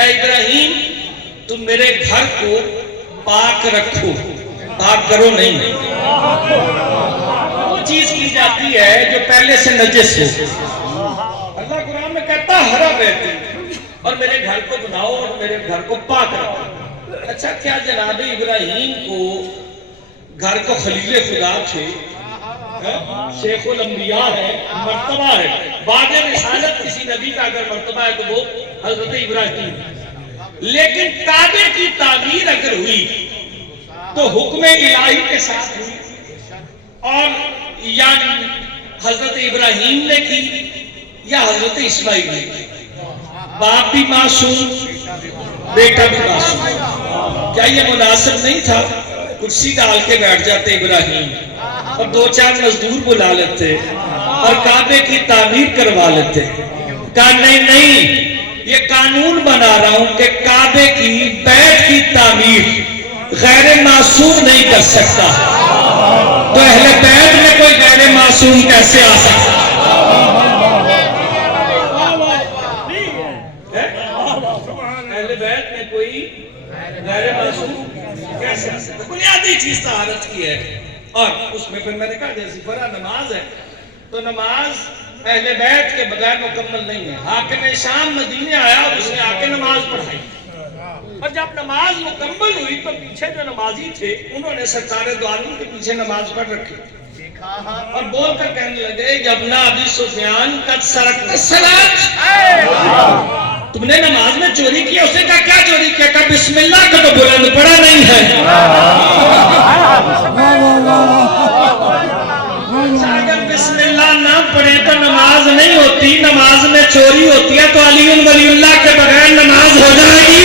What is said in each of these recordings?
اے ابراہیم تم میرے گھر کو پاک رکھو، پاک کرو نہیں، وہ چیز کی جاتی ہے جو پہلے سے نجس ہو۔ اللہ قرآن میں کہتا حرم رہتے اور میرے گھر کو بناؤ اور میرے گھر کو پاک رکھو۔ اچھا کیا جناب ابراہیم کو گھر کو خلیل خدا تھے، شیخ الانبیاء ہے، مرتبہ ہے، بعد رسالت کسی نبی کا اگر مرتبہ ہے تو وہ حضرت ابراہیم، لیکن کعبے کی تعمیر اگر ہوئی تو حکم الہی کے ساتھ ہوئی، اور یعنی حضرت ابراہیم نے کی یا حضرت اسماعیل نے کی، باپ بھی معصوم بیٹا بھی معصوم، کیا یہ مناسب نہیں تھا کرسی ڈال کے بیٹھ جاتے ابراہیم اور دو چار مزدور بلا لیتے اور کعبے کی تعمیر کروا لیتے؟ کہا نہیں، یہ قانون بنا رہا ہوں کہ کعبے کی بیت کی تعمیر غیر معصوم نہیں کر سکتا، تو اہل بیت میں کوئی غیر معصوم کیسے آ سکتا؟ اہل بیت میں کوئی غیر معصوم کیسے آ سکتا؟ بنیادی چیز طہارت کی ہے، اور اس میں پھر میں نے کہا جیسی فرض نماز ہے تو نماز اہل بیت کے بغیر مکمل نہیں ہے۔ حاکم شام مدینے آیا اور اس نے آ کے نماز پڑھائی، اور جب نماز مکمل ہوئی تو پیچھے جو نمازی تھے انہوں نے سرکار دو عالم کے پیچھے نماز پڑھ رکھی اور بول کر کہنے لگے جب نا ابی سفیان قد سرقت الصلاۃ، تم نے نماز میں چوری کیا؟ اسے کہا کیا چوری کیا؟ کہا بسم اللہ کا تو بلند پڑھا نہیں ہے۔ اگر بسم اللہ نہ پڑھے تو نماز نہیں ہوتی، نماز میں چوری ہوتی ہے، تو علی ولی اللہ کے بغیر نماز ہو جائے گی؟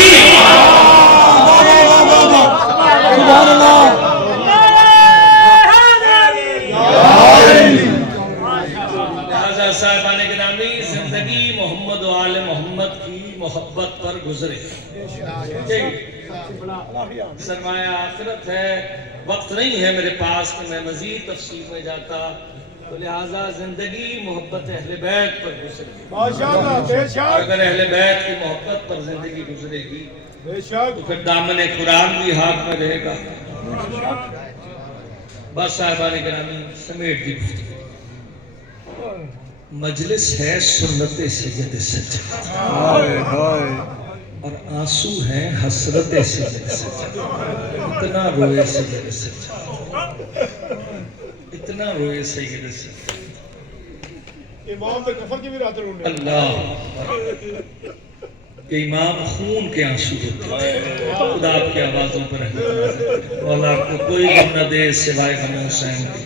لہذا صاحبان گرامی زندگی محمد و آل محمد کی محبت پر گزرے، سرمایہ آخرت ہے، وقت نہیں ہے میرے پاس کہ میں مزید تفصیل میں جاتا، تو لہذا زندگی محبت اہل بیت پر گزرے، اگر اہل بیت کی محبت پر زندگی گزرے گی تو پھر دامن قرآن بھی ہاتھ میں رہے گا۔ بس صاحبان گرامی سمیٹ دی مجلس ہے سنت سید سجاد، اور آنسو ہیں حسرت سید سجاد، اتنا روئے سید سجاد، اتنا روئے سید سجاد، امام سے کفر کی بھی رات رونے اللہ کہ امام خون کے آنسو ہوتے تھے۔ خدا آپ کی آوازوں پر رحمت، مولا آپ کو کوئی غم نہ دے سوائے غم حسین کی۔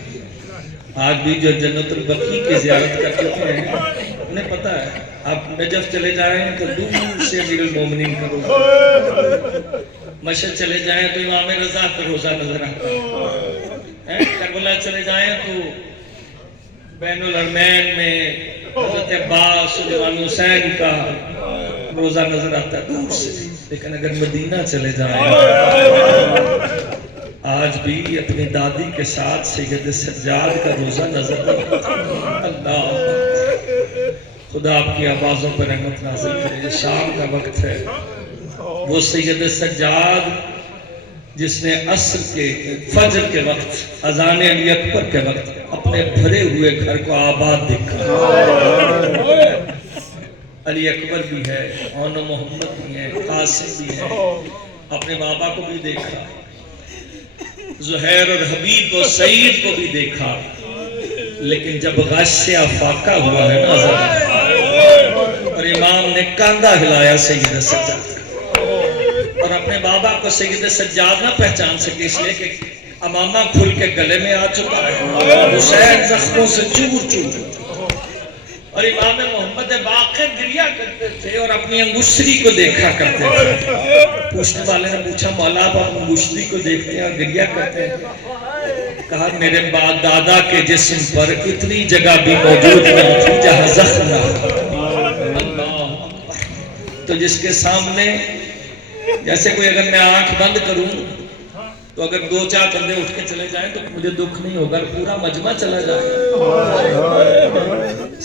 آج بھی جو جنت البقیع کی زیارت کر چکے ہیں انہیں پتا ہے، آپ نجف چلے جائیں تو دور سے امیر المومنین کا روزہ، مشہد چلے جائیں تو امام رضا کا روزہ نظر آتا ہے، کربلا چلے جائیں تو بین الحرمین میں حضرت عباس اور امام حسین کا روزہ نظر آتا ہے دور سے، لیکن اگر مدینہ چلے جائیں آج بھی اپنی دادی کے ساتھ سید سجاد کا روزہ نظر آتا ہے۔ اللہ خدا آپ کی آوازوں پر رحمت نازل کرے۔ شام کا وقت ہے، وہ سید سجاد جس نے عصر کے فجر کے وقت اذان علی اکبر کے وقت اپنے بھرے ہوئے گھر کو آباد دیکھا، علی اکبر بھی ہے، اون محمد بھی ہے، قاسم بھی ہے، اپنے بابا کو بھی دیکھا، زہیر اور حبیب اور سعید کو بھی دیکھا، لیکن جب غش سے آفاقہ ہوا ہے نا اور امام نے کاندھا ہلایا سید سجاد اور اپنے بابا کو سید سجاد نہ پہچان سکے، اس لیے کہ امامہ کھل کے گلے میں آ چکا ہے، حسین زخموں سے چور چور، اور امام محمد باقر گریا کرتے تھے اور اپنی انگشتری کو دیکھا کرتے تھے۔ پوچھنے والے نے پوچھا مولا آپ انگشتری کو دیکھتے ہیں اور گریا کرتے ہیں؟ کہا میرے باپ دادا کے جسم پر اتنی جگہ بھی موجود نہیں تھی جہاں زخم نہ ہو۔ تو جس کے سامنے جیسے کوئی اگر میں آنکھ بند کروں تو اگر دو چار بندے اٹھ کے چلے جائیں تو مجھے دکھ نہیں ہوگا، پورا مجمع چلا جائے۔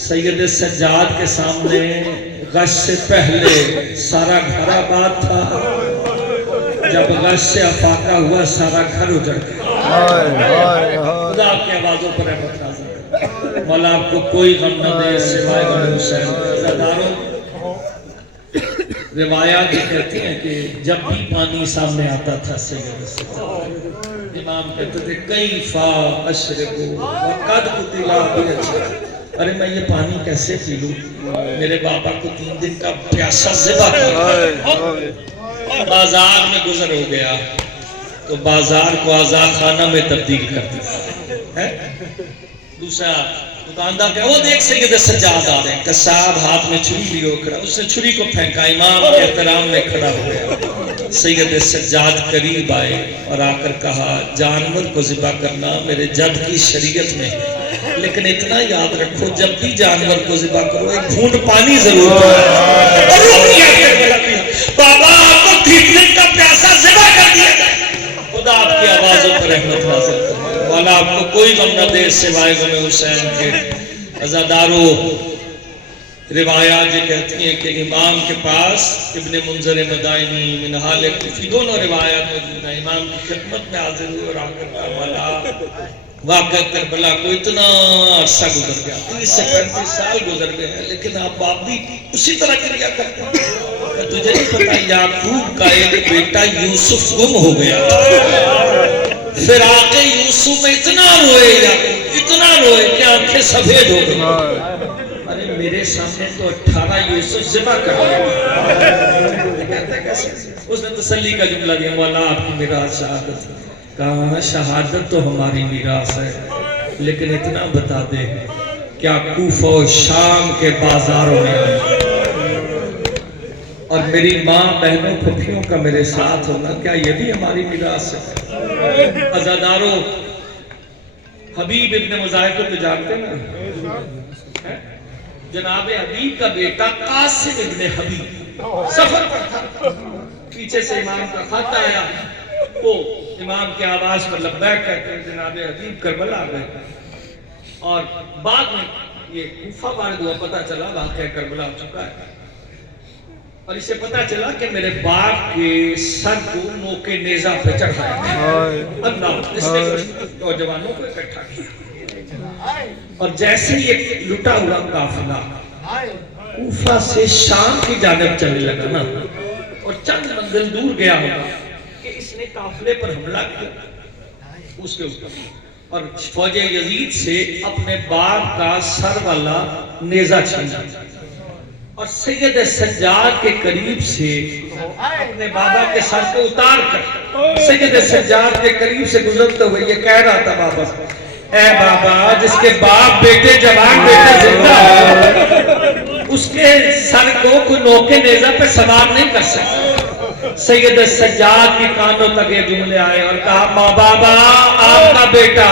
سید سجاد کے سامنے غش سے پہلے سارا گھر آباد تھا، جب غش سے افاقہ ہوا سارا گھر اجڑ گیا۔ خدا آپ کی آوازوں پر رحمت نازل کرے، مولا آپ کو کوئی غم نہ دے سوائے غم حسین کے۔ عزاداروں، روایات یہ کہتی ہیں کہ جب بھی پانی سامنے آتا تھا سید سے امام کہتے تھے کیفا اشربو وقد قتلا بیجا، ارے میں یہ پانی کیسے پی لوں، میرے بابا کو 3 دن کا پیاسا ذبح کیا۔ بازار میں گزر ہو گیا تو بازار کو آزاد خانہ میں تبدیل کر دیا۔ دوسرا دکاندار کہ وہ دیکھ سید سجاد آ رہے ہیں، قصاب ہاتھ میں چھری لیے کھڑا، اس نے چھری کو پھینکا، امام کے احترام میں کھڑا ہو گیا۔ سید سجاد قریب آئے اور آ کر کہا جانور کو ذبح کرنا میرے جد کی شریعت میں ہے، لیکن اتنا یاد رکھو جب بھی جانور کو ذبح کرو ایک گھونٹ پانی ضرور بابا آپ کو 3 دن کا پیاسا ذبح کر دیا جائے۔ خدا آپ کی آوازوں پر رحمت نازل کرے، مولا آپ کو کوئی غم نہ دے سوائے غم حسین کے۔ عزادارو، روایات یہ کہتی ہیں کہ امام کے پاس ابن منذر مدائنی منہال کوفی دونوں روایات موجود ہیں، امام کی خدمت میں حاضر ہوئے اور آ کر کہا مولا واقعہ کربلا کو اتنا عرصہ گزر گیا، 30 سے 35 سال گزر گئے ہیں، لیکن آپ بھی اسی طرح کریا کرتے ہیں۔ تجھے نہیں پتا یعقوب کا ایک بیٹا یوسف گم ہو گیا تھا، فراق یوسف میں اتنا روئے یعقوب، اتنا روئے کہ آنکھیں سفید ہو گئی۔ ارے میرے سامنے تو 18 یوسف ذبح کر دیا، کہتا کیسے؟ اس نے تسلی کا جملہ دیا مولا آپ کی میراث شہادت۔ کہا شہادت تو ہماری میراث ہے، لیکن اتنا بتا دے کیا کوفہ و شام کے بازاروں میں آئے اور میری ماں بہنوں پھپھیوں کا میرے ساتھ ہونا کیا یہ بھی ہماری میراث ہے؟ عزادارو، حبیب ابن مظاہر کو تو جانتے نا، جناب حبیب کا بیٹا قاسم ابن حبیب سفر پر تھا، پیچھے سے امام کا خط آیا، وہ امام کے آواز پر لبیک کہتے ہیں جناب حبیب کربلا آ گئے، اور بعد میں یہ کوفہ وارد ہوا، پتہ چلا واقعہ کربلا ہو چکا ہے، اور اسے پتہ چلا کہ میرے باپ کے سر کو نوک نیزہ پہ چڑھایا، اللہ اس نے نوجوانوں کو اکٹھا کیا، اور جیسے یہ لٹا ہوا قافلہ کوفہ سے شام کی جانب چلنے لگا نا، اور چند منزل دور گیا ہوگا کہ اس نے قافلے پر حملہ کیا اس کے اوپر، اور فوج یزید سے اپنے باپ کا سر والا نیزہ چھینا، اور سید سجاد کے قریب سے اپنے بابا کے سر کو اتار کر سید سجاد کے قریب سے گزرتے ہوئے یہ کہہ رہا تھا بابا اے بابا جس کے باپ بیٹے جوان بیٹا زندہ ہے اس کے سر کو کوئی نوکے نیزہ پہ سوار نہیں کر سکتا۔ سید سجاد کی کانوں تک یہ جملے آئے اور کہا ماں بابا آپ کا بیٹا